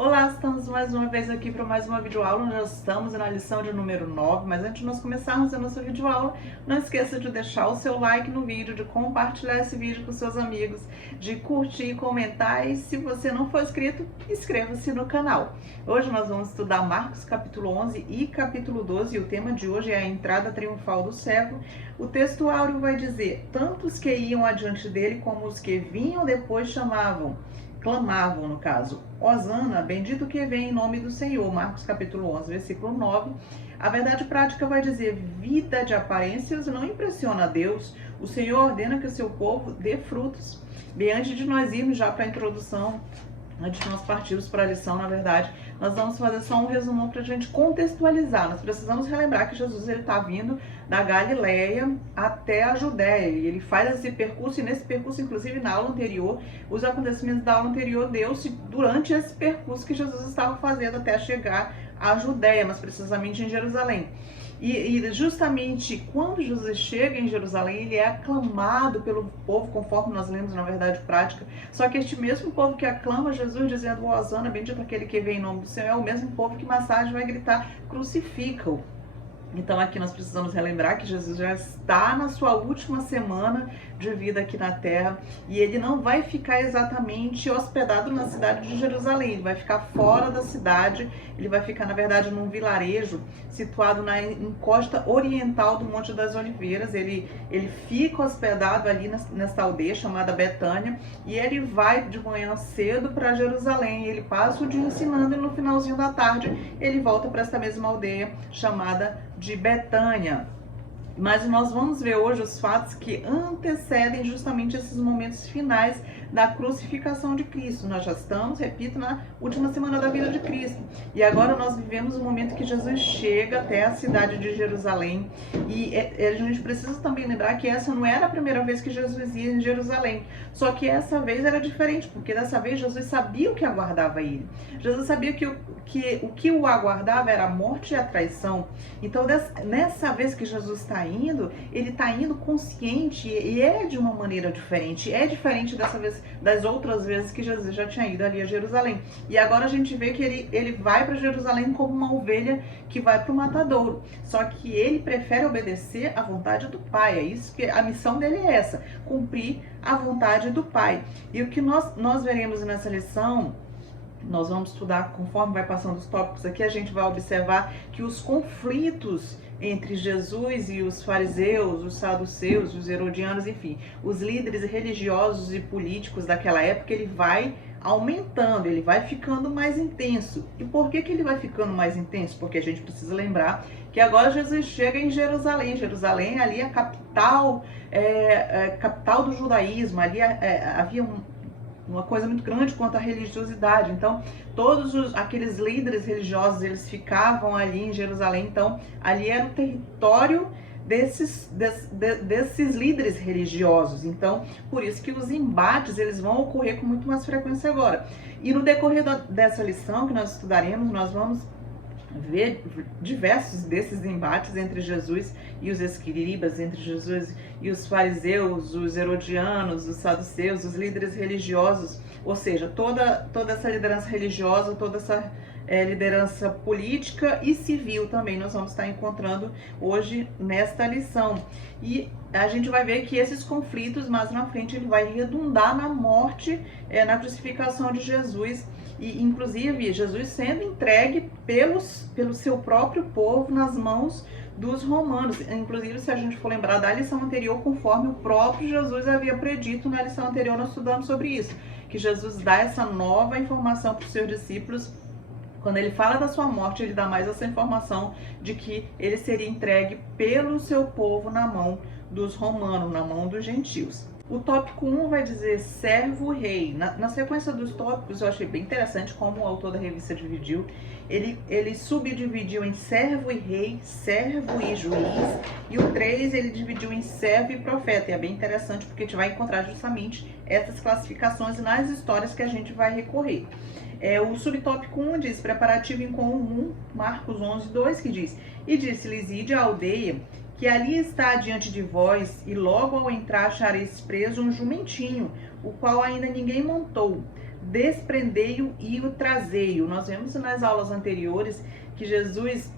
Olá, estamos mais uma vez aqui para mais uma videoaula. Nós estamos na lição de número 9, mas antes de nós começarmos a nossa videoaula, não esqueça de deixar o seu like no vídeo, de compartilhar esse vídeo com seus amigos, de curtir, comentar e se você não for inscrito, inscreva-se no canal. Hoje nós vamos estudar Marcos capítulo 11 e capítulo 12 e o tema de hoje é a entrada triunfal do servo. O texto áureo vai dizer, tanto os que iam adiante dele como os que vinham depois clamavam, no caso, Hosana, bendito que vem em nome do Senhor, Marcos capítulo 11, versículo 9. A verdade prática vai dizer, vida de aparências não impressiona a Deus, o Senhor ordena que o seu povo dê frutos. Bem, antes de nós irmos já para a introdução, antes de nós partirmos para a lição, na verdade, nós vamos fazer só um resumão para a gente contextualizar. Nós precisamos relembrar que Jesus está vindo da Galileia até a Judéia. E ele faz esse percurso, e nesse percurso, inclusive na aula anterior, os acontecimentos da aula anterior deu-se durante esse percurso que Jesus estava fazendo até chegar à Judéia, mas precisamente em Jerusalém. E justamente quando Jesus chega em Jerusalém, ele é aclamado pelo povo, conforme nós lemos na verdade prática. Só que este mesmo povo que aclama Jesus dizendo, Hosana, bendito aquele que vem em nome do Senhor, é o mesmo povo que mais tarde vai gritar, crucifica-o. Então aqui nós precisamos relembrar que Jesus já está na sua última semana de vida aqui na Terra e ele não vai ficar exatamente hospedado na cidade de Jerusalém, ele vai ficar fora da cidade, ele vai ficar na verdade num vilarejo situado na encosta oriental do Monte das Oliveiras. Ele fica hospedado ali nesta aldeia chamada Betânia e ele vai de manhã cedo para Jerusalém, ele passa o dia ensinando e no finalzinho da tarde ele volta para esta mesma aldeia chamada de Betânia. Mas nós vamos ver hoje os fatos que antecedem justamente esses momentos finais da crucificação de Cristo. Nós já estamos, repito, na última semana da vida de Cristo. E agora nós vivemos o momento que Jesus chega até a cidade de Jerusalém. E a gente precisa também lembrar que essa não era a primeira vez que Jesus ia em Jerusalém. Só que essa vez era diferente, porque dessa vez Jesus sabia o que aguardava ele. Jesus sabia que o que o aguardava era a morte e a traição. Então, nessa vez que Jesus está indo, ele está indo consciente e é de uma maneira diferente. É diferente dessa vez, das outras vezes que Jesus já tinha ido ali a Jerusalém. E agora a gente vê que ele vai para Jerusalém como uma ovelha que vai para o matadouro. Só que ele prefere obedecer à vontade do Pai. É isso que a missão dele é essa, cumprir a vontade do Pai. E o que nós veremos nessa lição, nós vamos estudar, conforme vai passando os tópicos aqui, a gente vai observar que os conflitos entre Jesus e os fariseus, os saduceus, os herodianos, enfim, os líderes religiosos e políticos daquela época, ele vai aumentando, ele vai ficando mais intenso. E por que ele vai ficando mais intenso? Porque a gente precisa lembrar que agora Jesus chega em Jerusalém. Jerusalém ali é a capital, capital do judaísmo, ali havia uma coisa muito grande quanto à religiosidade. Então, todos aqueles líderes religiosos, eles ficavam ali em Jerusalém. Então, ali era o território desses líderes religiosos. Então, por isso que os embates, eles vão ocorrer com muito mais frequência agora. E no decorrer dessa lição que nós estudaremos, nós vamos ver diversos desses embates entre Jesus e os escribas, entre Jesus e os fariseus, os herodianos, os saduceus, os líderes religiosos, ou seja, toda essa liderança religiosa, toda essa liderança política e civil também nós vamos estar encontrando hoje nesta lição. E a gente vai ver que esses conflitos, mais na frente, ele vai redundar na morte, na crucificação de Jesus. E, inclusive, Jesus sendo entregue pelo seu próprio povo nas mãos dos romanos. Inclusive, se a gente for lembrar da lição anterior, conforme o próprio Jesus havia predito na lição anterior, nós estudamos sobre isso, que Jesus dá essa nova informação para os seus discípulos. Quando ele fala da sua morte, ele dá mais essa informação de que ele seria entregue pelo seu povo na mão dos romanos, na mão dos gentios. O tópico 1 vai dizer servo-rei. Na sequência dos tópicos, eu achei bem interessante como o autor da revista dividiu. Ele subdividiu em servo e rei, servo e juiz. E o 3 ele dividiu em servo e profeta. E é bem interessante porque a gente vai encontrar justamente essas classificações nas histórias que a gente vai recorrer. O subtópico 1 diz, preparativo em comum, Marcos 11, 2, que diz, e disse-lhes, ide à aldeia, que ali está diante de vós, e logo ao entrar achareis preso um jumentinho, o qual ainda ninguém montou. desprendei-o e o trazei-o. Nós vemos nas aulas anteriores que Jesus,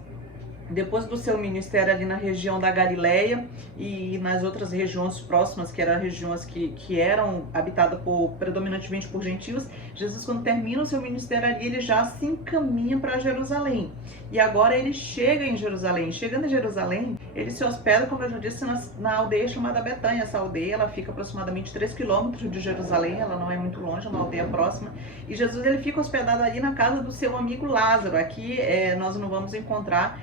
depois do seu ministério ali na região da Galileia e nas outras regiões próximas, que eram regiões que eram habitadas predominantemente por gentios, Jesus, quando termina o seu ministério ali, ele já se encaminha para Jerusalém. E agora ele chega em Jerusalém. Chegando em Jerusalém, ele se hospeda, como eu já disse, na aldeia chamada Betânia. Essa aldeia, ela fica aproximadamente 3 quilômetros de Jerusalém, ela não é muito longe, é uma aldeia próxima. E Jesus, ele fica hospedado ali na casa do seu amigo Lázaro. Aqui nós não vamos encontrar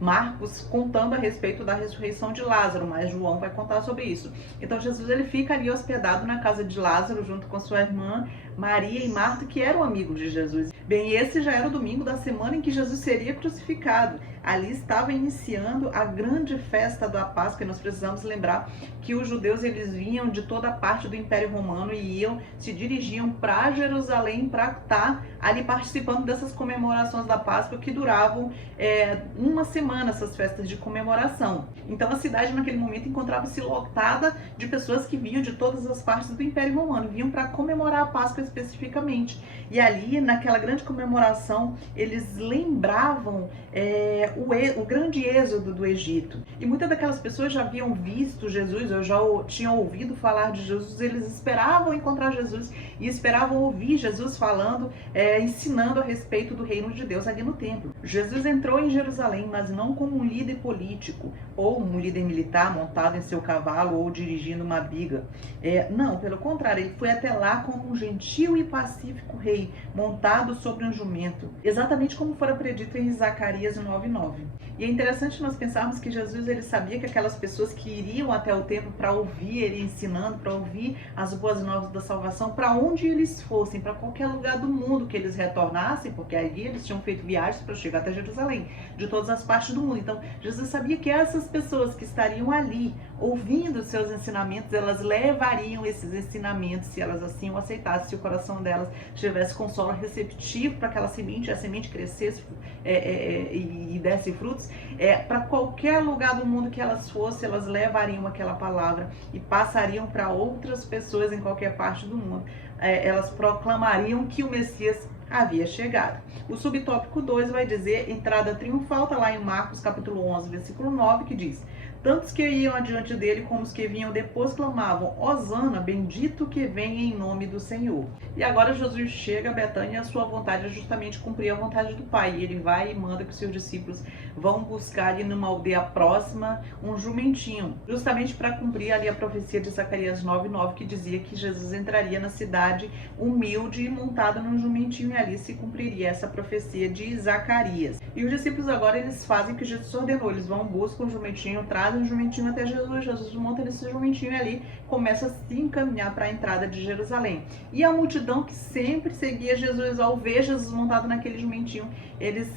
Marcos contando a respeito da ressurreição de Lázaro, mas João vai contar sobre isso. Então Jesus, ele fica ali hospedado na casa de Lázaro junto com sua irmã Maria e Marta, que eram amigos de Jesus. Bem, esse já era o domingo da semana em que Jesus seria crucificado. Ali estava iniciando a grande festa da Páscoa, e nós precisamos lembrar que os judeus, eles vinham de toda parte do Império Romano e se dirigiam para Jerusalém para estar ali participando dessas comemorações da Páscoa que duravam uma semana, essas festas de comemoração. Então a cidade naquele momento encontrava-se lotada de pessoas que vinham de todas as partes do Império Romano, vinham para comemorar a Páscoa especificamente. E ali, naquela grande comemoração, eles lembravam o grande êxodo do Egito. E muitas daquelas pessoas já haviam visto Jesus, ou já tinham ouvido falar de Jesus, eles esperavam encontrar Jesus e esperavam ouvir Jesus falando, ensinando a respeito do reino de Deus ali no templo. Jesus entrou em Jerusalém, mas não como um líder político ou um líder militar montado em seu cavalo ou dirigindo uma biga. Não, pelo contrário, ele foi até lá como um gentil e pacífico rei, montado sobre um jumento, exatamente como fora predito em Zacarias 9:9. E é interessante nós pensarmos que Jesus, ele sabia que aquelas pessoas que iriam até o templo para ouvir ele ensinando, para ouvir as boas novas da salvação, para onde eles fossem, para qualquer lugar do mundo que eles retornassem, porque ali eles tinham feito viagens para chegar até Jerusalém, de todas as partes do mundo. Então, Jesus sabia que essas pessoas que estariam ali, ouvindo os seus ensinamentos, elas levariam esses ensinamentos, se elas assim o aceitassem, se o coração delas estivesse com solo receptivo para aquela semente, a semente crescesse e desse frutos, para qualquer lugar do mundo que elas fossem, elas levariam aquela palavra e passariam para outras pessoas em qualquer parte do mundo. Elas proclamariam que o Messias havia chegado. O subtópico 2 vai dizer entrada triunfal, está lá em Marcos capítulo 11, versículo 9, que diz: tantos que iam adiante dele como os que vinham depois clamavam: Hosana, bendito que vem em nome do Senhor. E agora Jesus chega a Betânia, e a sua vontade é justamente cumprir a vontade do Pai. E ele vai e manda que os seus discípulos vão buscar ali numa aldeia próxima um jumentinho, justamente para cumprir ali a profecia de Zacarias 9:9, que dizia que Jesus entraria na cidade humilde e montado num jumentinho, e ali se cumpriria essa profecia de Zacarias. E os discípulos agora, eles fazem o que Jesus ordenou, eles vão, buscam um jumentinho, trazem um jumentinho até Jesus, Jesus monta nesse jumentinho ali, começa a se encaminhar para a entrada de Jerusalém. E a multidão que sempre seguia Jesus, ao ver Jesus montado naquele jumentinho, eles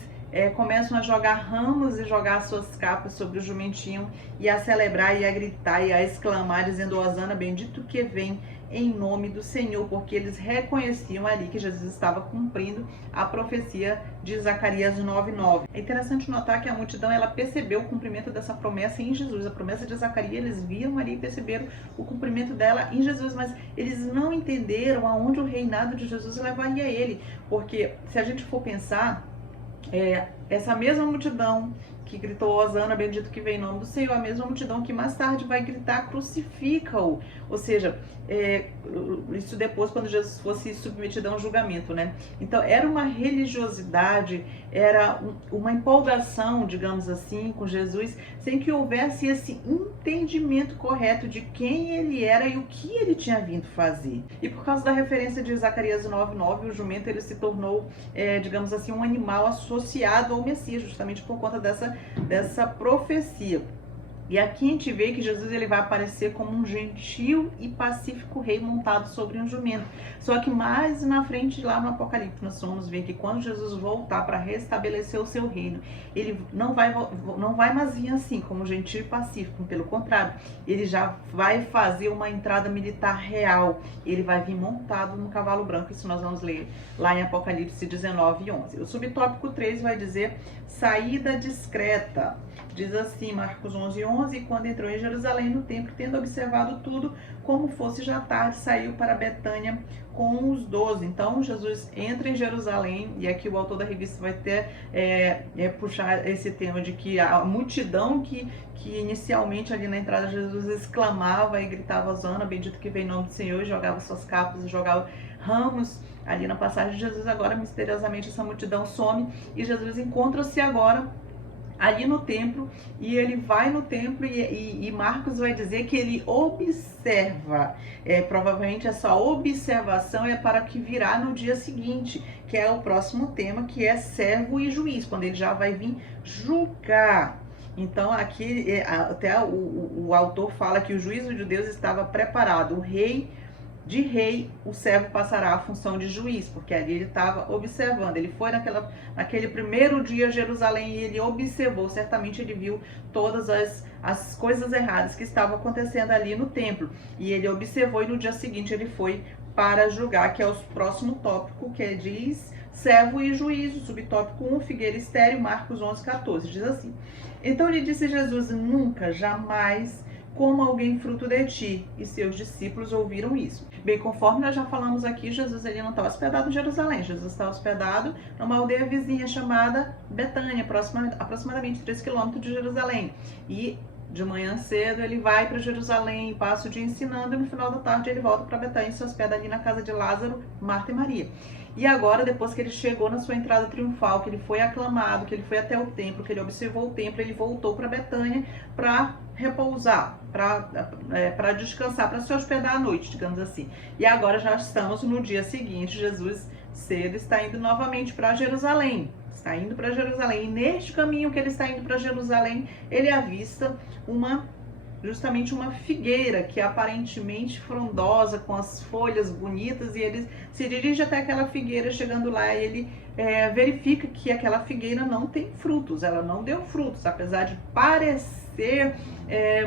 começam a jogar ramos e jogar suas capas sobre o jumentinho e a celebrar e a gritar e a exclamar, dizendo: Hosana, bendito que vem em nome do Senhor, porque eles reconheciam ali que Jesus estava cumprindo a profecia de Zacarias 9:9. É interessante notar que a multidão, ela percebeu o cumprimento dessa promessa em Jesus. A promessa de Zacarias, eles viram ali e perceberam o cumprimento dela em Jesus, mas eles não entenderam aonde o reinado de Jesus levaria ele, porque se a gente for pensar, essa mesma multidão que gritou Hosana, bendito que vem em nome do Senhor, a mesma multidão que mais tarde vai gritar: crucifica-o. Ou seja, isso depois, quando Jesus fosse submetido a um julgamento, né? Então era uma religiosidade, era uma empolgação, digamos assim, com Jesus, sem que houvesse esse entendimento correto de quem ele era e o que ele tinha vindo fazer. E por causa da referência de Zacarias 9:9, o jumento, ele se tornou, digamos assim, um animal associado ao Messias, justamente por conta dessa profecia. E aqui a gente vê que Jesus, ele vai aparecer como um gentil e pacífico rei montado sobre um jumento. Só que mais na frente, lá no Apocalipse, nós vamos ver que quando Jesus voltar para restabelecer o seu reino, ele não vai mais vir assim, como gentil e pacífico. Pelo contrário, ele já vai fazer uma entrada militar real. Ele vai vir montado num cavalo branco. Isso nós vamos ler lá em Apocalipse 19:11. O subtópico 3 vai dizer saída discreta. Diz assim, Marcos 11:11, 11, quando entrou em Jerusalém no templo, tendo observado tudo, como fosse já tarde, saiu para Betânia com os 12. Então, Jesus entra em Jerusalém, e aqui o autor da revista vai ter puxar esse tema de que a multidão que inicialmente ali na entrada Jesus exclamava e gritava hosana, bendito que vem em nome do Senhor, e jogava suas capas, e jogava ramos ali na passagem de Jesus. Agora misteriosamente essa multidão some e Jesus encontra-se agora ali no templo, e ele vai no templo e Marcos vai dizer que ele observa. Provavelmente essa observação é para que virá no dia seguinte, que é o próximo tema, que é servo e juiz, quando ele já vai vir julgar. Então aqui até o autor fala que o juízo de Deus estava preparado. De rei, o servo passará a função de juiz, porque ali ele estava observando. Ele foi naquele primeiro dia a Jerusalém e ele observou, certamente ele viu todas as coisas erradas que estavam acontecendo ali no templo. E ele observou e no dia seguinte ele foi para julgar, que é o próximo tópico, que diz servo e juízo, subtópico 1, figueira estéril, Marcos 11:14, diz assim: então lhe disse Jesus, nunca, jamais como alguém fruto de ti, e seus discípulos ouviram isso. Bem, conforme nós já falamos aqui, Jesus ele não está hospedado em Jerusalém, Jesus está hospedado numa aldeia vizinha chamada Betânia, aproximadamente 3 quilômetros de Jerusalém. E de manhã cedo ele vai para Jerusalém, passa o dia ensinando, e no final da tarde ele volta para Betânia e se hospeda ali na casa de Lázaro, Marta e Maria. E agora, depois que ele chegou na sua entrada triunfal, que ele foi aclamado, que ele foi até o templo, que ele observou o templo, ele voltou para Betânia para repousar, para descansar, para se hospedar à noite, digamos assim. E agora já estamos no dia seguinte, Jesus cedo está indo novamente para Jerusalém. Está indo para Jerusalém. E neste caminho que ele está indo para Jerusalém, ele avista justamente uma figueira que é aparentemente frondosa, com as folhas bonitas, e ele se dirige até aquela figueira. Chegando lá, ele verifica que aquela figueira não tem frutos, ela não deu frutos, apesar de parecer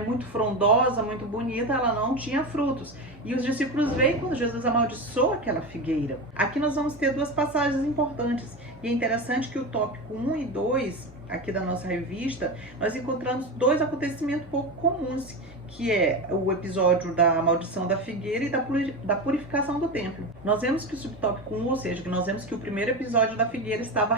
muito frondosa, muito bonita, ela não tinha frutos. E os discípulos veem quando Jesus amaldiçoa aquela figueira. Aqui nós vamos ter duas passagens importantes, e é interessante que o tópico 1 e 2 aqui da nossa revista, nós encontramos dois acontecimentos pouco comuns, que é o episódio da maldição da figueira e da purificação do templo. Nós vemos que o subtópico 1, ou seja, que nós vemos que o primeiro episódio da figueira estava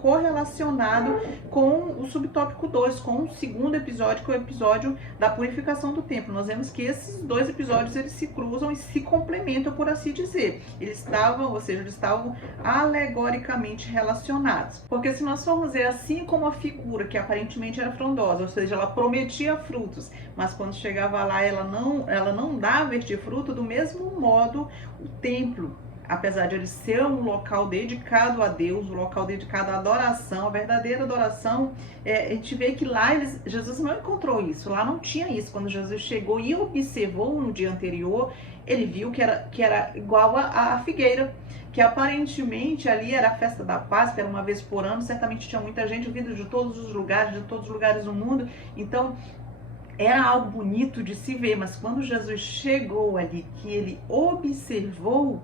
correlacionado com o subtópico 2, com o segundo episódio, que é o episódio da purificação do templo. Nós vemos que esses dois episódios eles se cruzam e se complementam, por assim dizer. Eles estavam alegoricamente relacionados. Porque se nós formos ver, assim como a figura que aparentemente era frondosa, ou seja, ela prometia frutos, mas quando chegava lá ela não dava este fruto, do mesmo modo o templo, apesar de ele ser um local dedicado a Deus, um local dedicado à adoração, a verdadeira adoração, a gente vê que lá Jesus não encontrou isso, lá não tinha isso. Quando Jesus chegou e observou no dia anterior, ele viu que era igual a figueira, que aparentemente ali era a festa da Páscoa, era uma vez por ano, certamente tinha muita gente vindo de todos os lugares do mundo, então era algo bonito de se ver. Mas quando Jesus chegou ali, que ele observou,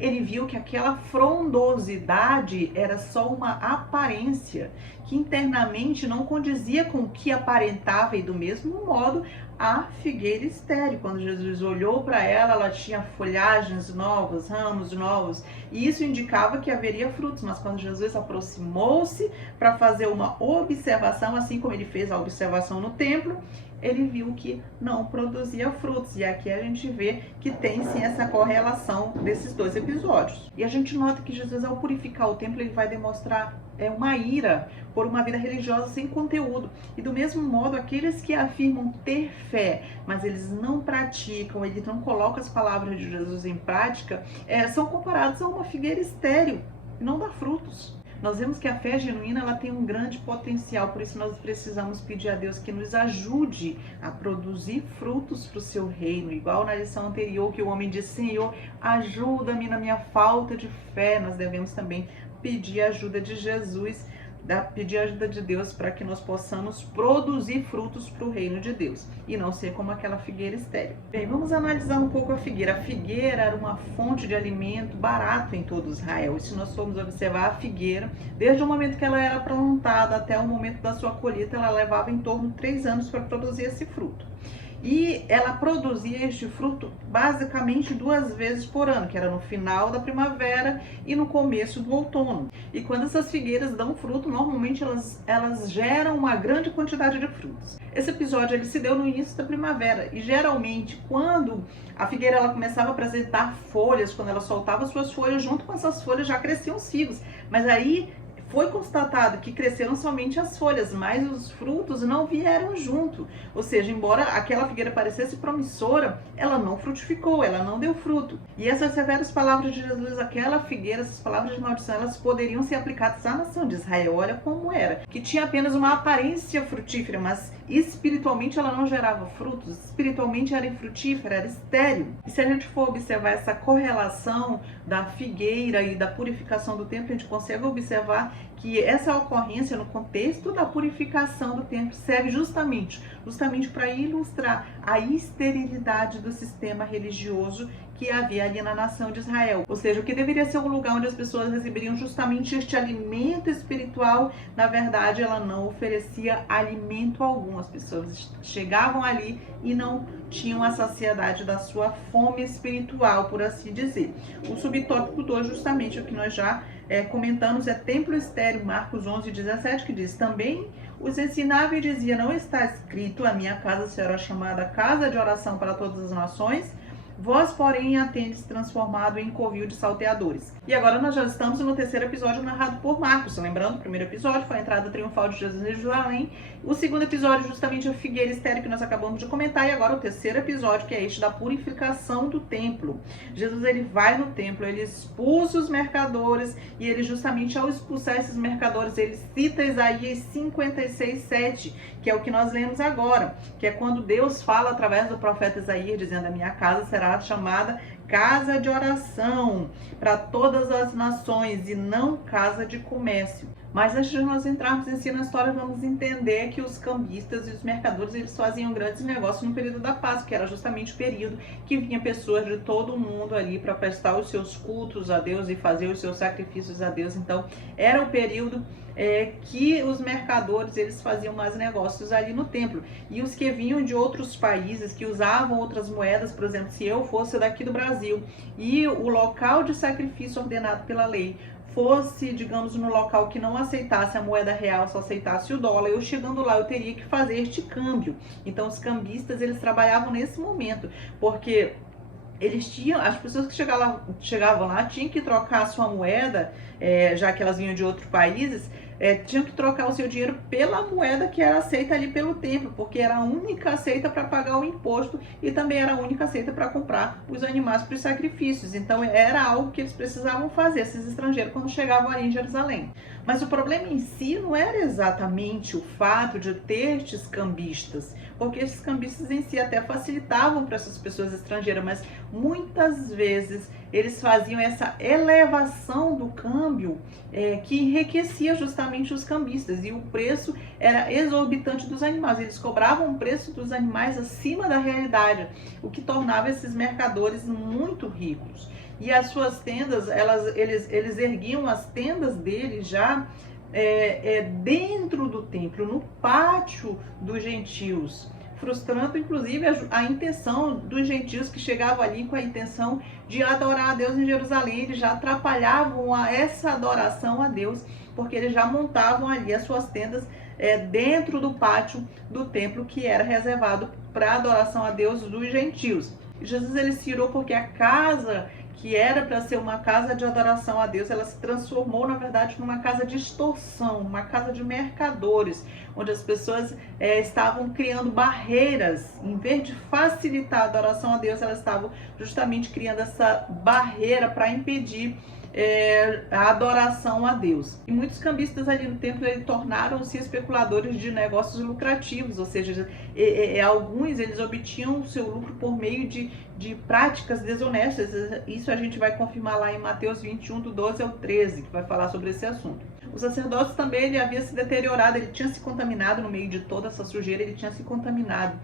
ele viu que aquela frondosidade era só uma aparência, que internamente não condizia com o que aparentava. E do mesmo modo, a figueira estéril, quando Jesus olhou para ela tinha folhagens novas, ramos novos, e isso indicava que haveria frutos. Mas quando Jesus aproximou-se para fazer uma observação, assim como ele fez a observação no templo, ele viu que não produzia frutos. E aqui a gente vê que tem sim essa correlação desses dois episódios. E a gente nota que Jesus, ao purificar o templo, ele vai demonstrar uma ira por uma vida religiosa sem conteúdo. E do mesmo modo, aqueles que afirmam ter fé, mas eles não praticam, eles não colocam as palavras de Jesus em prática, são comparados a uma figueira estéril, e não dá frutos. Nós vemos que a fé genuína ela tem um grande potencial, por isso nós precisamos pedir a Deus que nos ajude a produzir frutos para o seu reino. Igual na lição anterior que o homem disse: Senhor, ajuda-me na minha falta de fé. Nós devemos também pedir a ajuda de Jesus pedir a ajuda de Deus para que nós possamos produzir frutos para o reino de Deus e não ser como aquela figueira estéril. Bem, vamos analisar um pouco a figueira. A figueira era uma fonte de alimento barato em todo Israel. E se nós formos observar a figueira, desde o momento que ela era plantada até o momento da sua colheita, ela levava em torno de 3 anos para produzir esse fruto. E ela produzia este fruto basicamente 2 vezes por ano, que era no final da primavera e no começo do outono. E quando essas figueiras dão fruto, normalmente elas geram uma grande quantidade de frutos. Esse episódio ele se deu no início da primavera e geralmente quando a figueira ela começava a apresentar folhas, quando ela soltava suas folhas, junto com essas folhas já cresciam os figos. Mas aí foi constatado que cresceram somente as folhas, mas os frutos não vieram junto. Ou seja, embora aquela figueira parecesse promissora, ela não frutificou, ela não deu fruto. E essas severas palavras de Jesus, aquela figueira, essas palavras de maldição, elas poderiam ser aplicadas à nação de Israel. Olha como era, que tinha apenas uma aparência frutífera, mas espiritualmente ela não gerava frutos, espiritualmente era infrutífera, era estéril. E se a gente for observar essa correlação da figueira e da purificação do templo, a gente consegue observar que essa ocorrência no contexto da purificação do templo serve justamente para ilustrar a esterilidade do sistema religioso que havia ali na nação de Israel. Ou seja, o que deveria ser um lugar onde as pessoas receberiam justamente este alimento espiritual, na verdade ela não oferecia alimento algum. As pessoas chegavam ali e não tinham a saciedade da sua fome espiritual, por assim dizer. O subtópico 2, justamente o que nós já comentamos, é templo estéril, Marcos 11:17, que diz: também os ensinava e dizia: não está escrito, a minha casa será chamada casa de oração para todas as nações? Vós, porém, a tendes transformado em covil de salteadores. E agora nós já estamos no 3º episódio narrado por Marcos. Lembrando, o primeiro episódio foi a entrada triunfal de Jesus em Jerusalém. O 2º episódio, justamente a figueira estéril que nós acabamos de comentar. E agora o 3º episódio, que é este da purificação do templo. Jesus, ele vai no templo, ele expulsa os mercadores. E ele, justamente ao expulsar esses mercadores, ele cita Isaías 56:7, que é o que nós lemos agora. Que é quando Deus fala através do profeta Isaías, dizendo: a minha casa será chamada casa de oração para todas as nações e não casa de comércio. Mas antes de nós entrarmos em si na história, vamos entender que os cambistas e os mercadores, eles faziam grandes negócios no período da Páscoa, que era justamente o período que vinha pessoas de todo o mundo ali para prestar os seus cultos a Deus e fazer os seus sacrifícios a Deus. Então, era o período que os mercadores, eles faziam mais negócios ali no templo. E os que vinham de outros países, que usavam outras moedas, por exemplo, se eu fosse daqui do Brasil e o local de sacrifício ordenado pela lei fosse, digamos, no local que não aceitasse a moeda real, só aceitasse o dólar, eu chegando lá eu teria que fazer este câmbio. Então os cambistas, eles trabalhavam nesse momento, porque eles tinham, as pessoas que chegavam lá tinham que trocar a sua moeda, já que elas vinham de outros países, tinham que trocar o seu dinheiro pela moeda que era aceita ali pelo templo, porque era a única aceita para pagar o imposto e também era a única aceita para comprar os animais para os sacrifícios. Então era algo que eles precisavam fazer, esses estrangeiros, quando chegavam ali em Jerusalém. Mas o problema em si não era exatamente o fato de ter estes cambistas, porque esses cambistas em si até facilitavam para essas pessoas estrangeiras, mas muitas vezes eles faziam essa elevação do câmbio que enriquecia justamente os cambistas, e o preço era exorbitante dos animais. Eles cobravam o preço dos animais acima da realidade, o que tornava esses mercadores muito ricos. E as suas tendas, eles erguiam as tendas deles já dentro do templo, no pátio dos gentios, frustrando inclusive a intenção dos gentios que chegavam ali com a intenção de adorar a Deus em Jerusalém. Eles já atrapalhavam essa adoração a Deus, porque eles já montavam ali as suas tendas dentro do pátio do templo, que era reservado para adoração a Deus dos gentios. Jesus, ele se irou porque a casa que era para ser uma casa de adoração a Deus, ela se transformou, na verdade, numa casa de extorsão, uma casa de mercadores, onde as pessoas estavam criando barreiras. Em vez de facilitar a adoração a Deus, elas estavam justamente criando essa barreira para impedir a adoração a Deus. E muitos cambistas ali no templo tornaram-se especuladores de negócios lucrativos, ou seja, alguns eles obtinham o seu lucro por meio de práticas desonestas. Isso a gente vai confirmar lá em Mateus 21, do 12 ao 13, que vai falar sobre esse assunto. O sacerdócio também ele havia se deteriorado, ele tinha se contaminado no meio de toda essa sujeira, ele tinha se contaminado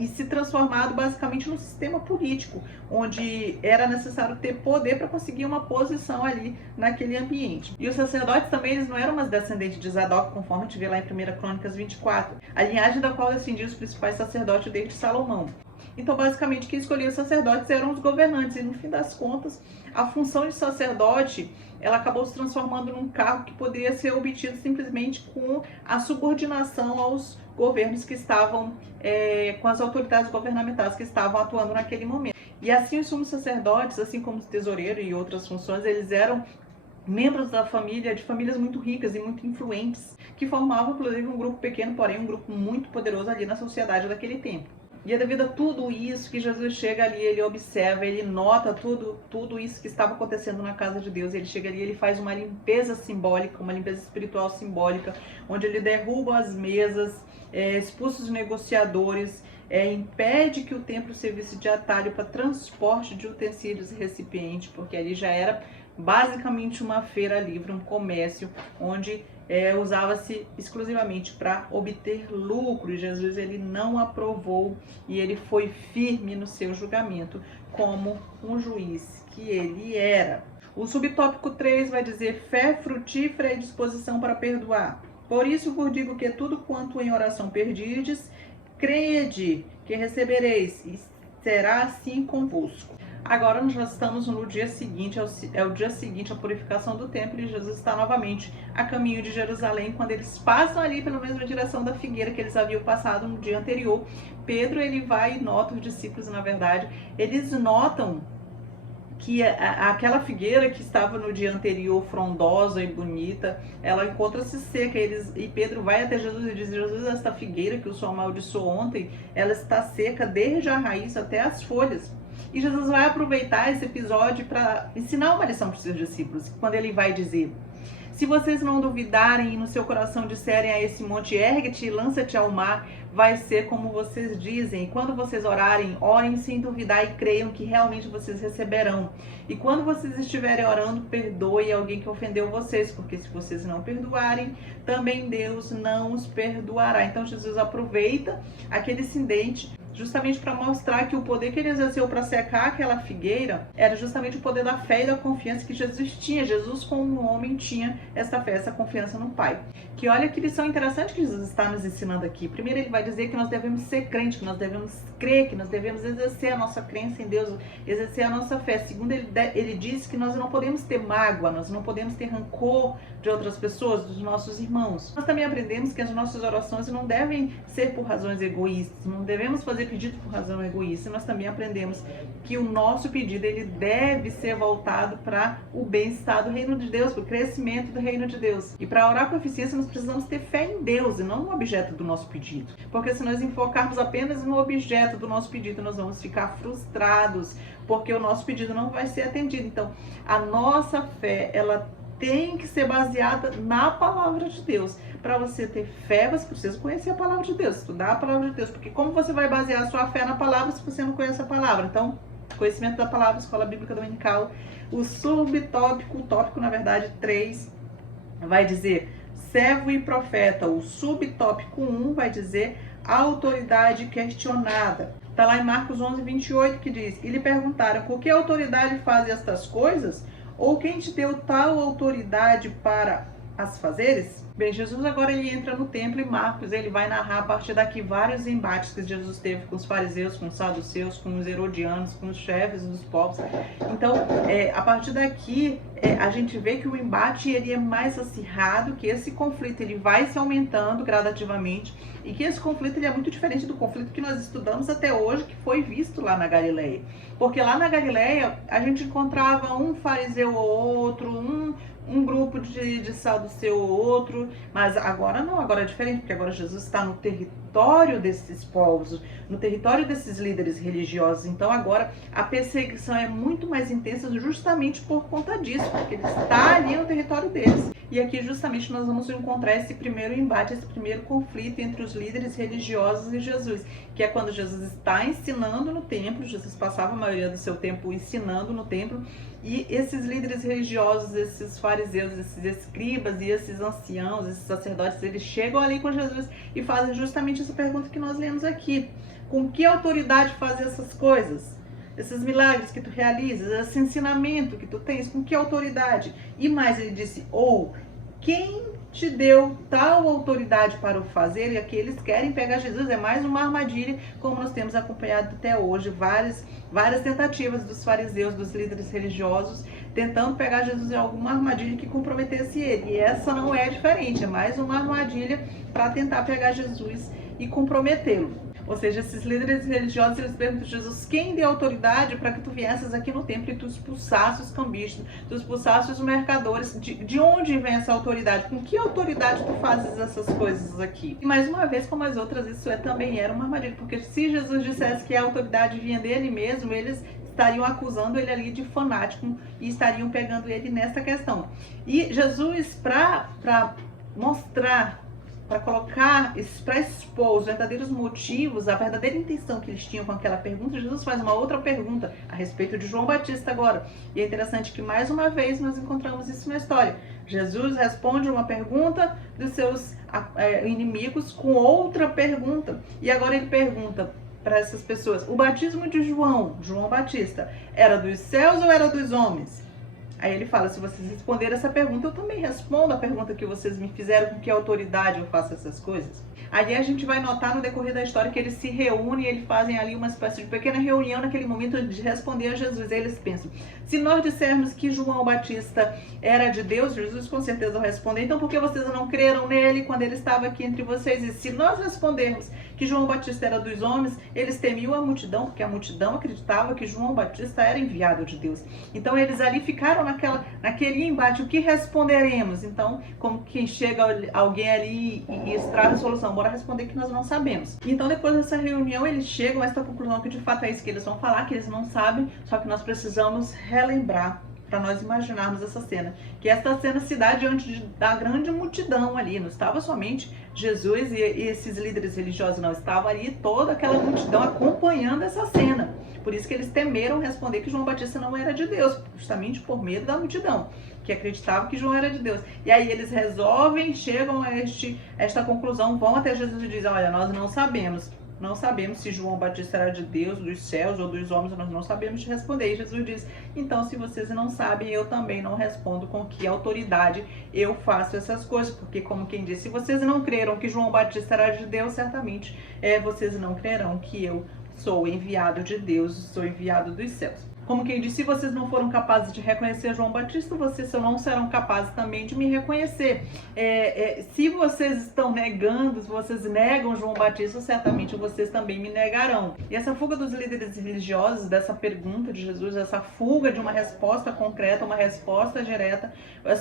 e se transformado basicamente num sistema político, onde era necessário ter poder para conseguir uma posição ali naquele ambiente. E os sacerdotes também eles não eram mais descendentes de Zadok, conforme a gente vê lá em 1 Crônicas 24, a linhagem da qual descendiam os principais sacerdotes desde Salomão. Então, basicamente, quem escolhia os sacerdotes eram os governantes. E, no fim das contas, a função de sacerdote, ela acabou se transformando num cargo que poderia ser obtido simplesmente com a subordinação aos governos que estavam, com as autoridades governamentais que estavam atuando naquele momento. E assim, os sumos sacerdotes, assim como o tesoureiro e outras funções, eles eram membros da família, de famílias muito ricas e muito influentes, que formavam, inclusive, um grupo pequeno, porém um grupo muito poderoso ali na sociedade daquele tempo. E é devido a tudo isso que Jesus chega ali, ele observa, ele nota tudo isso que estava acontecendo na casa de Deus. Ele chega ali, ele faz uma limpeza simbólica, uma limpeza espiritual simbólica, onde ele derruba as mesas, expulsa os negociadores, impede que o templo servisse de atalho para transporte de utensílios e recipientes, porque ali já era basicamente uma feira livre, um comércio, onde usava-se exclusivamente para obter lucro. E Jesus ele não aprovou e ele foi firme no seu julgamento como um juiz que ele era. O subtópico 3 vai dizer fé frutífera e disposição para perdoar. Por isso vos digo que tudo quanto em oração perdirdes, crede que recebereis e será assim convosco. Agora nós já estamos no dia seguinte, é o dia seguinte à purificação do templo, e Jesus está novamente a caminho de Jerusalém. Quando eles passam ali pela mesma direção da figueira que eles haviam passado no dia anterior, Pedro ele vai e nota, os discípulos na verdade, eles notam que aquela figueira que estava no dia anterior frondosa e bonita, ela encontra-se seca, e Pedro vai até Jesus e diz: Jesus, esta figueira que o Senhor amaldiçoou ontem, ela está seca desde a raiz até as folhas. E Jesus vai aproveitar esse episódio para ensinar uma lição para os seus discípulos, quando ele vai dizer: se vocês não duvidarem e no seu coração disserem a esse monte, ergue-te e lança-te ao mar, vai ser como vocês dizem. E quando vocês orarem, orem sem duvidar e creiam que realmente vocês receberão. E quando vocês estiverem orando, perdoe alguém que ofendeu vocês, porque se vocês não perdoarem, também Deus não os perdoará. Então Jesus aproveita aquele incidente justamente para mostrar que o poder que ele exerceu para secar aquela figueira era justamente o poder da fé e da confiança que Jesus tinha. Jesus, como homem, tinha essa fé, essa confiança no Pai. Que olha que lição interessante que Jesus está nos ensinando aqui. Primeiro ele vai dizer que nós devemos ser crentes, que nós devemos crer, que nós devemos exercer a nossa crença em Deus, exercer a nossa fé. Segundo, ele diz que nós não podemos ter mágoa, nós não podemos ter rancor de outras pessoas, dos nossos irmãos. Nós também aprendemos que as nossas orações não devem ser por razões egoístas, não devemos fazer pedido por razão egoísta. Nós também aprendemos que o nosso pedido ele deve ser voltado para o bem-estar do reino de Deus, para o crescimento do reino de Deus. E para orar com eficiência nós precisamos ter fé em Deus e não no objeto do nosso pedido. Porque se nós enfocarmos apenas no objeto do nosso pedido, nós vamos ficar frustrados, porque o nosso pedido não vai ser atendido. Então, a nossa fé, ela tem que ser baseada na palavra de Deus. Para você ter fé, você precisa conhecer a palavra de Deus, estudar a palavra de Deus. Porque como você vai basear a sua fé na palavra se você não conhece a palavra? Então, conhecimento da palavra, Escola Bíblica Dominical. O subtópico, o tópico, na verdade, 3, vai dizer servo e profeta. O subtópico 1 vai dizer autoridade questionada. Está lá em Marcos 11, 28, que diz: e lhe perguntaram, por que autoridade faz estas coisas? Ou quem te deu tal autoridade para as fazeres? Bem, Jesus agora ele entra no templo e Marcos ele vai narrar a partir daqui vários embates que Jesus teve com os fariseus, com os saduceus, com os herodianos, com os chefes dos povos. Então, a partir daqui, a gente vê que o embate ele é mais acirrado, que esse conflito ele vai se aumentando gradativamente e que esse conflito ele é muito diferente do conflito que nós estudamos até hoje, que foi visto lá na Galileia. Porque lá na Galileia, a gente encontrava um fariseu ou outro, um grupo de saduceu ou outro, mas agora não, agora é diferente, porque agora Jesus está no território desses povos, no território desses líderes religiosos. Então agora a perseguição é muito mais intensa justamente por conta disso, porque ele está ali no território era o deles. E aqui justamente nós vamos encontrar esse primeiro embate, esse primeiro conflito entre os líderes religiosos e Jesus, que é quando Jesus está ensinando no templo. Jesus passava a maioria do seu tempo ensinando no templo, e esses líderes religiosos, esses fariseus, esses escribas e esses anciãos, esses sacerdotes, eles chegam ali com Jesus e fazem justamente essa pergunta que nós lemos aqui: com que autoridade faz essas coisas? Esses milagres que tu realizas, esse ensinamento que tu tens, com que autoridade? E mais, ele disse: ou quem te deu tal autoridade para o fazer? E aqui eles querem pegar Jesus. É mais uma armadilha, como nós temos acompanhado até hoje, várias tentativas dos fariseus, dos líderes religiosos, tentando pegar Jesus em alguma armadilha que comprometesse ele. E essa não é diferente, é mais uma armadilha para tentar pegar Jesus e comprometê-lo. Ou seja, esses líderes religiosos, eles perguntam a Jesus: quem deu autoridade para que tu viesses aqui no templo e tu expulsasse os cambistas, tu expulsasse os mercadores? De onde vem essa autoridade? Com que autoridade tu fazes essas coisas aqui? E mais uma vez, como as outras, isso também era uma armadilha, porque se Jesus dissesse que a autoridade vinha dele mesmo, eles estariam acusando ele ali de fanático e estariam pegando ele nessa questão. E Jesus, para mostrar, para colocar, para expor os verdadeiros motivos, a verdadeira intenção que eles tinham com aquela pergunta, Jesus faz uma outra pergunta a respeito de João Batista agora. E é interessante que mais uma vez nós encontramos isso na história. Jesus responde uma pergunta dos seus inimigos com outra pergunta. E agora ele pergunta para essas pessoas: o batismo de João Batista, era dos céus ou era dos homens? Aí ele fala: se vocês responderem essa pergunta, eu também respondo a pergunta que vocês me fizeram, com que autoridade eu faço essas coisas. Aí a gente vai notar no decorrer da história que eles se reúnem, eles fazem ali uma espécie de pequena reunião naquele momento de responder a Jesus. Aí eles pensam: se nós dissermos que João Batista era de Deus, Jesus com certeza vai responder: então por que vocês não creram nele quando ele estava aqui entre vocês? E se nós respondermos que João Batista era dos homens, eles temiam a multidão, porque a multidão acreditava que João Batista era enviado de Deus. Então eles ali ficaram naquele embate: o que responderemos? Então, como que chega alguém ali e extrai a solução: bora responder que nós não sabemos. Então, depois dessa reunião, eles chegam a essa conclusão que de fato é isso que eles vão falar, que eles não sabem, só que nós precisamos relembrar para nós imaginarmos essa cena. Que essa cena se dá diante da grande multidão ali. Não estava somente Jesus e esses líderes religiosos, não. Estava ali toda aquela multidão acompanhando essa cena. Por isso que eles temeram responder que João Batista não era de Deus, justamente por medo da multidão, que acreditava que João era de Deus. E aí eles resolvem, chegam a esta conclusão, vão até Jesus e dizem: olha, nós não sabemos. Não sabemos se João Batista era de Deus, dos céus ou dos homens, nós não sabemos te responder. E Jesus diz: então, se vocês não sabem, eu também não respondo com que autoridade eu faço essas coisas. Porque, como quem diz, se vocês não creram que João Batista era de Deus, certamente vocês não crerão que eu sou enviado de Deus, sou enviado dos céus. Como quem disse, se vocês não foram capazes de reconhecer João Batista, vocês não serão capazes também de me reconhecer. Se vocês estão negando, se vocês negam João Batista, certamente vocês também me negarão. E essa fuga dos líderes religiosos, dessa pergunta de Jesus, essa fuga de uma resposta concreta, uma resposta direta,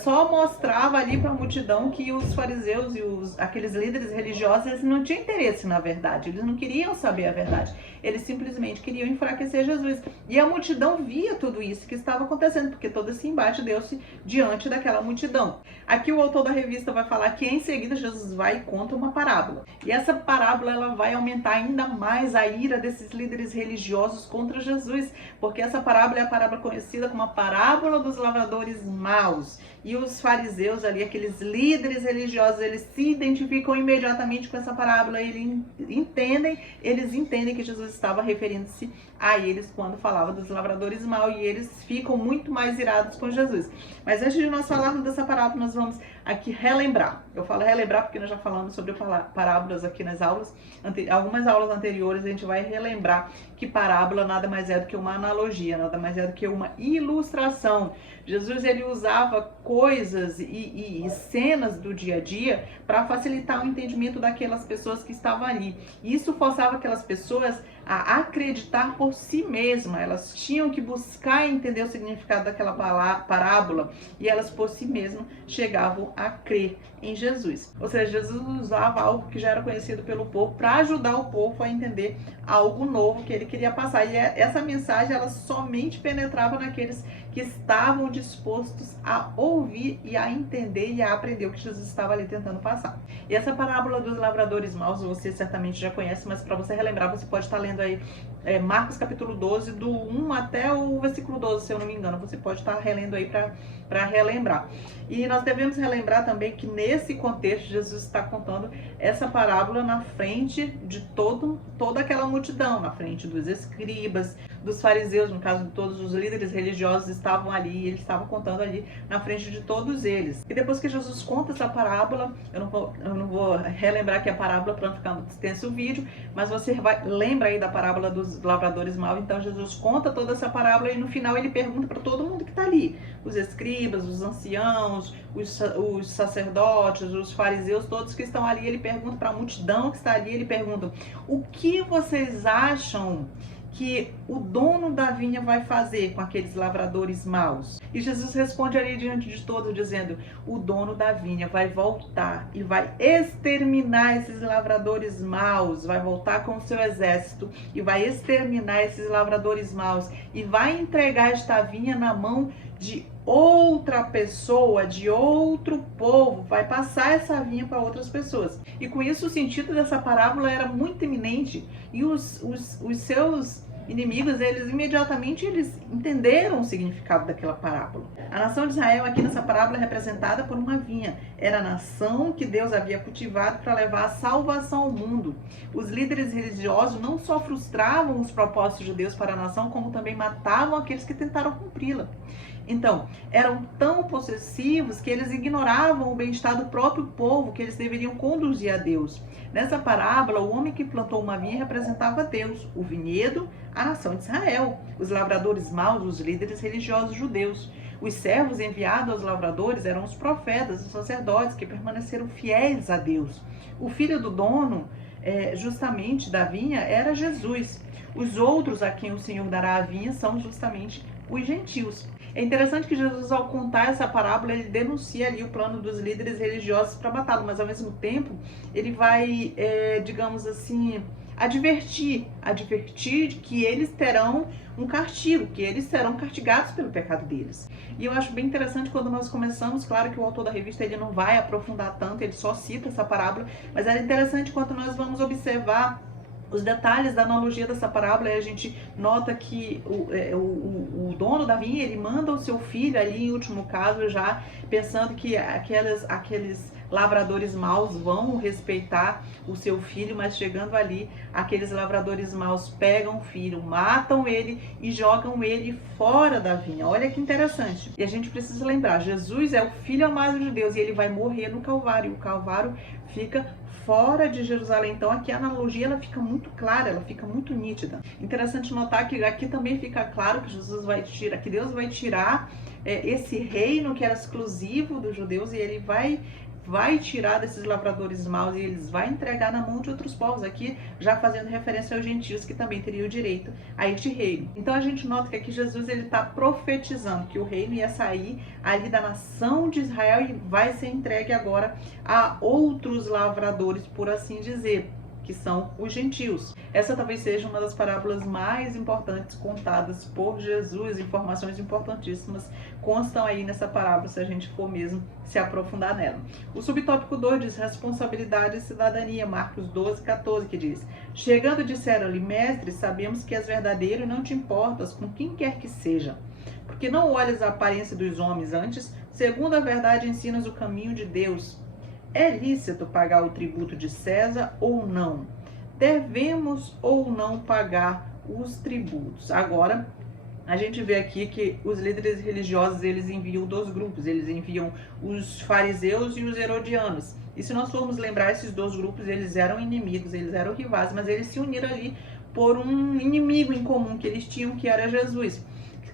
só mostrava ali para a multidão que os fariseus e aqueles líderes religiosos, eles não tinham interesse na verdade, eles não queriam saber a verdade, eles simplesmente queriam enfraquecer Jesus. E a multidão via tudo isso que estava acontecendo, porque todo esse embate deu-se diante daquela multidão. Aqui o autor da revista vai falar que em seguida Jesus vai e conta uma parábola. E essa parábola, ela vai aumentar ainda mais a ira desses líderes religiosos contra Jesus, porque essa parábola é a parábola conhecida como a parábola dos lavradores maus. E os fariseus ali, aqueles líderes religiosos, eles se identificam imediatamente com essa parábola, eles entendem que Jesus estava referindo-se a eles quando falava dos lavradores maus, e eles ficam muito mais irados com Jesus. Mas antes de nós falarmos dessa parábola, nós vamos aqui relembrar. Eu falo relembrar porque nós já falamos sobre parábolas aqui nas aulas, algumas aulas anteriores. A gente vai relembrar que parábola nada mais é do que uma analogia, nada mais é do que uma ilustração. Jesus, ele usava coisas e cenas do dia a dia para facilitar o entendimento daquelas pessoas que estavam ali. Isso forçava aquelas pessoas a acreditar por si mesma, elas tinham que buscar entender o significado daquela parábola e elas por si mesmas chegavam a crer em Jesus. Ou seja, Jesus usava algo que já era conhecido pelo povo para ajudar o povo a entender algo novo que ele queria passar. E essa mensagem ela somente penetrava naqueles que estavam dispostos a ouvir e a entender e a aprender o que Jesus estava ali tentando passar. E essa parábola dos lavradores maus, você certamente já conhece, mas para você relembrar, você pode estar lendo aí Marcos capítulo 12, do 1 até o versículo 12, se eu não me engano. Você pode estar relendo aí para relembrar. E nós devemos relembrar também que nesse contexto, Jesus está contando essa parábola na frente de toda aquela multidão, na frente dos escribas, dos fariseus, no caso de todos os líderes religiosos estavam ali, e ele estava contando ali na frente de todos eles. E depois que Jesus conta essa parábola, eu não vou relembrar aqui a parábola para não ficar muito extenso o vídeo, mas você lembra aí da parábola dos lavradores maus. Então Jesus conta toda essa parábola e no final ele pergunta para todo mundo que está ali, os escribas, os anciãos, os sacerdotes, os fariseus, todos que estão ali, ele pergunta para a multidão que está ali, ele pergunta: o que vocês acham que o dono da vinha vai fazer com aqueles lavradores maus? E Jesus responde ali diante de todos dizendo: o dono da vinha vai voltar e vai exterminar esses lavradores maus, vai voltar com o seu exército e vai exterminar esses lavradores maus e vai entregar esta vinha na mão de outra pessoa, de outro povo, vai passar essa vinha para outras pessoas. E com isso o sentido dessa parábola era muito iminente e os seus inimigos, eles imediatamente entenderam o significado daquela parábola. A nação de Israel aqui nessa parábola é representada por uma vinha. Era a nação que Deus havia cultivado para levar a salvação ao mundo. Os líderes religiosos não só frustravam os propósitos de Deus para a nação, como também matavam aqueles que tentaram cumpri-la. Então, eram tão possessivos que eles ignoravam o bem-estar do próprio povo que eles deveriam conduzir a Deus. Nessa parábola, o homem que plantou uma vinha representava Deus, o vinhedo, a nação de Israel, os lavradores maus, os líderes religiosos judeus. Os servos enviados aos lavradores eram os profetas, os sacerdotes que permaneceram fiéis a Deus. O filho do dono, justamente da vinha, era Jesus. Os outros a quem o Senhor dará a vinha são justamente os gentios. É interessante que Jesus, ao contar essa parábola, ele denuncia ali o plano dos líderes religiosos para matá-lo, mas ao mesmo tempo ele vai, digamos assim, advertir que eles terão um castigo, que eles serão castigados pelo pecado deles. E eu acho bem interessante quando nós começamos, claro que o autor da revista ele não vai aprofundar tanto, ele só cita essa parábola, mas é interessante quando nós vamos observar os detalhes da analogia dessa parábola. E a gente nota que o dono da vinha, ele manda o seu filho ali, em último caso, já pensando que aqueles lavradores maus vão respeitar o seu filho, mas chegando ali, aqueles lavradores maus pegam o filho, matam ele e jogam ele fora da vinha. Olha que interessante. E a gente precisa lembrar, Jesus é o Filho amado de Deus e ele vai morrer no Calvário, e o Calvário fica fora de Jerusalém. Então aqui a analogia ela fica muito clara, ela fica muito nítida. Interessante notar que aqui também fica claro que Jesus vai tirar, que Deus vai tirar esse reino que era exclusivo dos judeus e ele vai tirar desses lavradores maus e eles vai entregar na mão de outros povos, aqui já fazendo referência aos gentios que também teriam direito a este reino. Então a gente nota que aqui Jesus ele está profetizando que o reino ia sair ali da nação de Israel e vai ser entregue agora a outros lavradores, por assim dizer, que são os gentios. Essa talvez seja uma das parábolas mais importantes contadas por Jesus. Informações importantíssimas constam aí nessa parábola, se a gente for mesmo se aprofundar nela. O subtópico 2 diz responsabilidade e cidadania, Marcos 12, 14, que diz: chegando disseram-lhe, mestre, sabemos que és verdadeiro e não te importas com quem quer que seja, porque não olhas a aparência dos homens, antes, segundo a verdade, ensinas o caminho de Deus. É lícito pagar o tributo de César ou não? Devemos ou não pagar os tributos? Agora, a gente vê aqui que os líderes religiosos, eles enviam dois grupos. Eles enviam os fariseus e os herodianos. E se nós formos lembrar, esses dois grupos, eles eram inimigos, eles eram rivais, mas eles se uniram ali por um inimigo em comum que eles tinham, que era Jesus.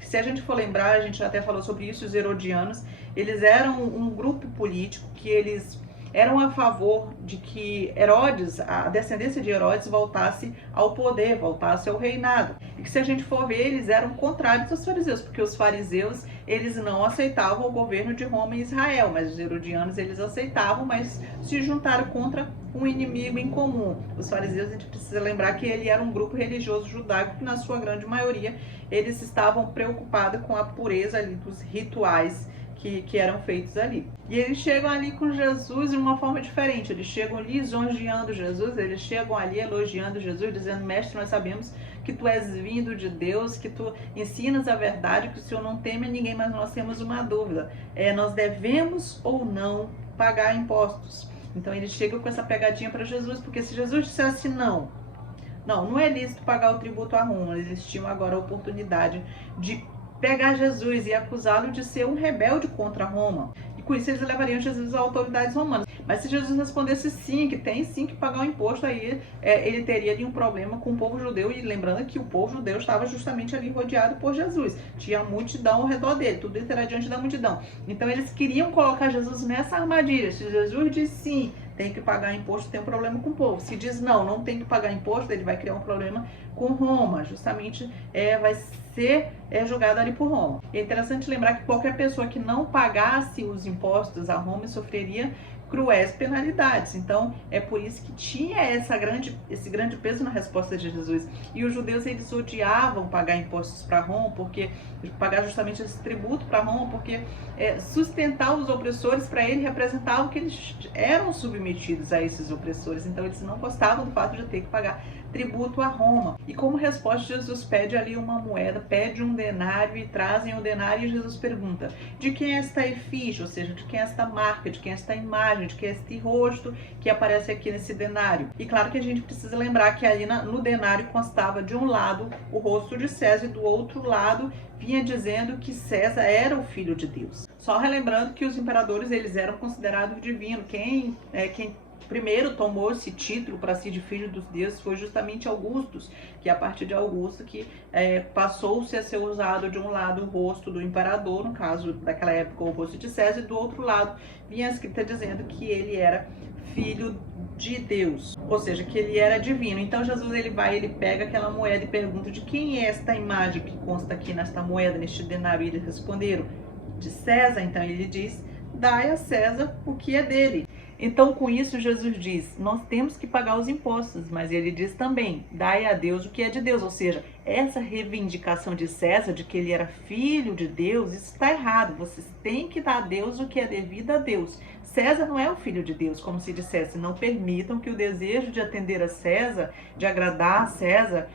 Se a gente for lembrar, a gente até falou sobre isso, os herodianos, eles eram um grupo político que eles eram a favor de que Herodes, a descendência de Herodes, voltasse ao poder, voltasse ao reinado. E que, se a gente for ver, eles eram contrários aos fariseus, porque os fariseus, eles não aceitavam o governo de Roma e Israel, mas os herodianos, eles aceitavam, mas se juntaram contra um inimigo em comum. Os fariseus, a gente precisa lembrar que ele era um grupo religioso judaico que, na sua grande maioria, eles estavam preocupados com a pureza ali dos rituais que eram feitos ali. E eles chegam ali com Jesus de uma forma diferente. Eles chegam lisonjeando Jesus, eles chegam ali elogiando Jesus, dizendo: mestre, nós sabemos que tu és vindo de Deus, que tu ensinas a verdade, que o Senhor não teme a ninguém, mas nós temos uma dúvida. Nós devemos ou não pagar impostos? Então eles chegam com essa pegadinha para Jesus, porque se Jesus dissesse não é lícito pagar o tributo a Roma, eles tinham agora a oportunidade de pegar Jesus e acusá-lo de ser um rebelde contra Roma. E com isso eles levariam Jesus às autoridades romanas. Mas se Jesus respondesse sim, que tem sim que pagar o imposto, aí ele teria ali um problema com o povo judeu. E lembrando que o povo judeu estava justamente ali rodeado por Jesus. Tinha multidão ao redor dele, tudo isso era diante da multidão. Então eles queriam colocar Jesus nessa armadilha. Se Jesus diz sim, tem que pagar imposto, tem um problema com o povo. Se diz não tem que pagar imposto, ele vai criar um problema com Roma. Justamente vai ser julgado ali por Roma. É interessante lembrar que qualquer pessoa que não pagasse os impostos a Roma sofreria cruéis penalidades. Então é por isso que tinha esse grande peso na resposta de Jesus. E os judeus, eles odiavam pagar impostos para Roma, porque pagar justamente esse tributo para Roma, porque sustentar os opressores para ele representava que eles eram submetidos a esses opressores. Então eles não gostavam do fato de ter que pagar tributo a Roma. E como resposta, Jesus pede ali uma moeda, pede um denário, e trazem o denário, e Jesus pergunta: de quem é esta efígie, ou seja, de quem é esta marca, de quem é esta imagem, de quem é este rosto que aparece aqui nesse denário? E claro que a gente precisa lembrar que ali no denário constava de um lado o rosto de César, e do outro lado vinha dizendo que César era o filho de Deus. Só relembrando que os imperadores, eles eram considerados divinos. Quem primeiro tomou esse título para si de filho dos deuses foi justamente Augustus, que a partir de Augusto que passou-se a ser usado de um lado o rosto do imperador, no caso daquela época o rosto de César, e do outro lado vinha a escrita dizendo que ele era filho de Deus, ou seja, que ele era divino. Então Jesus, ele pega aquela moeda e pergunta: de quem é esta imagem que consta aqui nesta moeda, neste denário? E eles responderam: de César. Então ele diz: dai a César o que é dele. Então, com isso, Jesus diz: nós temos que pagar os impostos, mas ele diz também: dai a Deus o que é de Deus. Ou seja, essa reivindicação de César, de que ele era filho de Deus, isso está errado. Vocês têm que dar a Deus o que é devido a Deus. César não é o filho de Deus, como se dissesse. Não permitam que o desejo de atender a César, de agradar a César,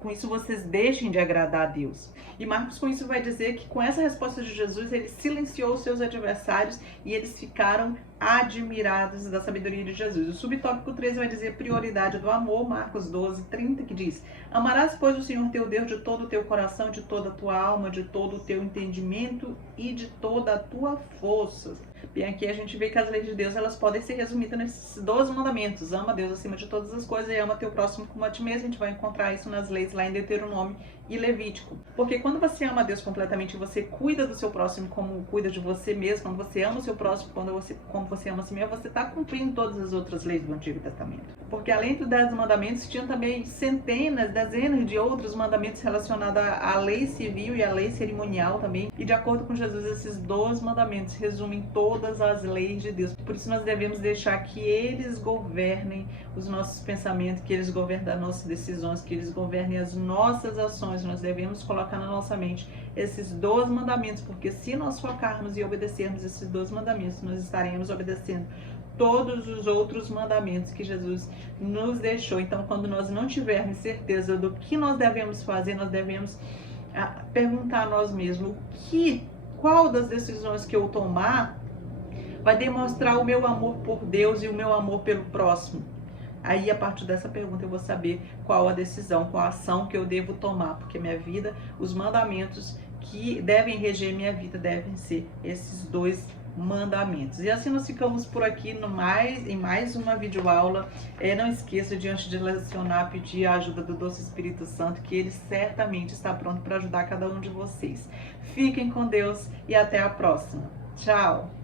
com isso vocês deixem de agradar a Deus. E Marcos, com isso, vai dizer que com essa resposta de Jesus, ele silenciou os seus adversários e eles ficaram admirados da sabedoria de Jesus. O subtópico 13 vai dizer prioridade do amor, Marcos 12:30, que diz: amarás, pois, o Senhor teu Deus de todo o teu coração, de toda a tua alma, de todo o teu entendimento e de toda a tua força. Bem, aqui a gente vê que as leis de Deus, elas podem ser resumidas nesses 12 mandamentos. Ama Deus acima de todas as coisas e ama teu próximo como a ti mesmo. A gente vai encontrar isso nas leis lá em Deuteronômio e Levítico. Porque quando você ama Deus completamente, você cuida do seu próximo como cuida de você mesmo. Quando você ama o seu próximo como você ama a si mesmo, você está cumprindo todas as outras leis do Antigo Testamento. Porque além dos 10 mandamentos, tinha também centenas, dezenas de outros mandamentos relacionados à lei civil e à lei cerimonial também. E de acordo com Jesus, esses 12 mandamentos resumem todas as leis de Deus. Por isso nós devemos deixar que eles governem os nossos pensamentos, que eles governem as nossas decisões, que eles governem as nossas ações. Nós devemos colocar na nossa mente esses 12 mandamentos, porque se nós focarmos e obedecermos esses 12 mandamentos, nós estaremos obedecendo todos os outros mandamentos que Jesus nos deixou. Então, quando nós não tivermos certeza do que nós devemos fazer, nós devemos perguntar a nós mesmos: qual das decisões que eu tomar vai demonstrar o meu amor por Deus e o meu amor pelo próximo? Aí, a partir dessa pergunta, eu vou saber qual a decisão, qual a ação que eu devo tomar, porque minha vida, os mandamentos que devem reger minha vida devem ser esses 2 mandamentos. E assim nós ficamos por aqui em mais uma videoaula. Não esqueça de, antes de lecionar, pedir a ajuda do Doce Espírito Santo, que ele certamente está pronto para ajudar cada um de vocês. Fiquem com Deus e até a próxima. Tchau!